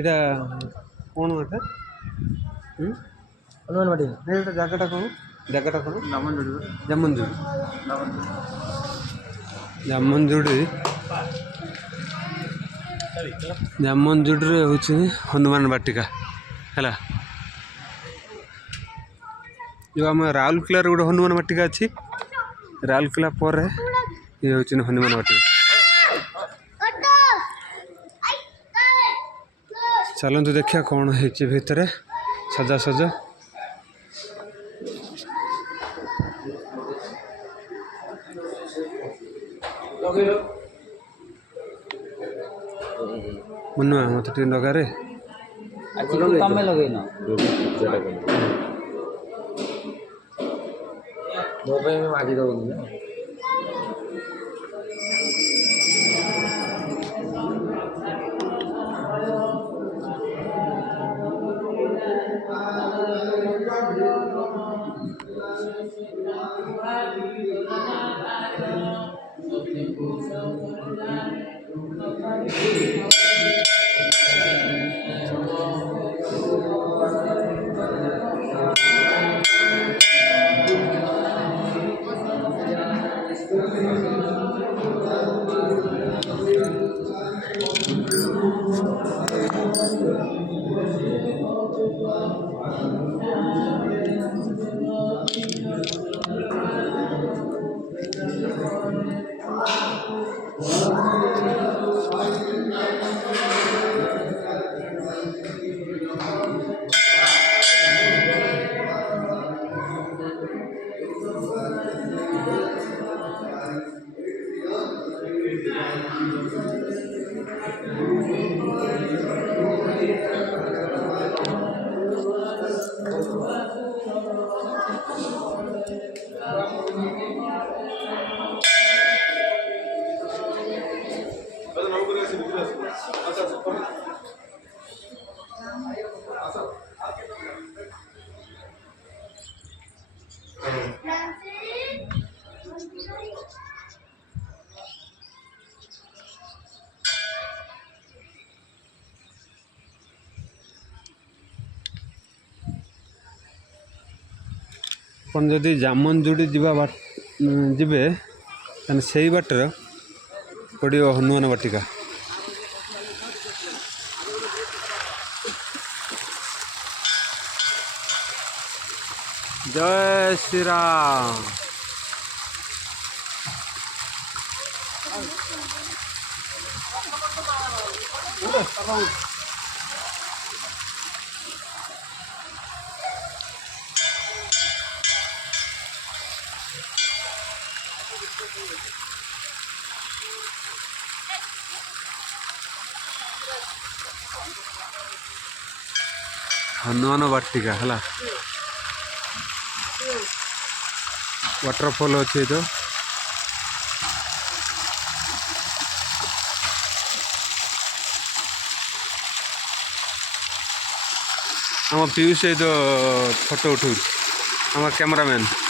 এটা কোন এটা হনুমানবাটি এটা জায়গাটা কোন জামঞ্জুড়ি ଜାମଞ୍ଜୁଡ଼ିରେ ହେଉଛି ହନୁମାନ ବାଟିକା ହେଲା। ଯେଉଁ ଆମ ରାଉରକେଲାରେ ଗୋଟେ ହନୁମାନ ବାଟିକା ଅଛି, ରାଉରକେଲା ପରେ ଇଏ ହେଉଛି ହନୁମାନ ବାଟିକା। ଚାଲନ୍ତୁ ଦେଖିବା କ'ଣ ହେଇଛି ଭିତରେ ସଜାସଜ। ମନୁଆ ମୋତେ ଟିକେ ଲଗାରେ ତମେ ଲଗେଇନ ମୋ ପାଇଁ ମାଗି ଦେଉନି ନା। ଆପଣ ଯଦି ଜାମଞ୍ଜୁଡ଼ି ଯିବେ ତାହେଲେ ସେଇ ବାଟରେ ପଡ଼ିବ ହନୁମାନ ବାଟିକା। ଜୟ ଶ୍ରୀରାମ। ହନୁମାନ ବାଟିକା ହେଲା, ୱାଟରଫଲ୍ ଅଛି ତ। ଆମ ପିୟୁଷ ଏଇ ତ ଫଟୋ ଉଠାଉଛି, ଆମ କ୍ୟାମେରାମ୍ୟାନ୍।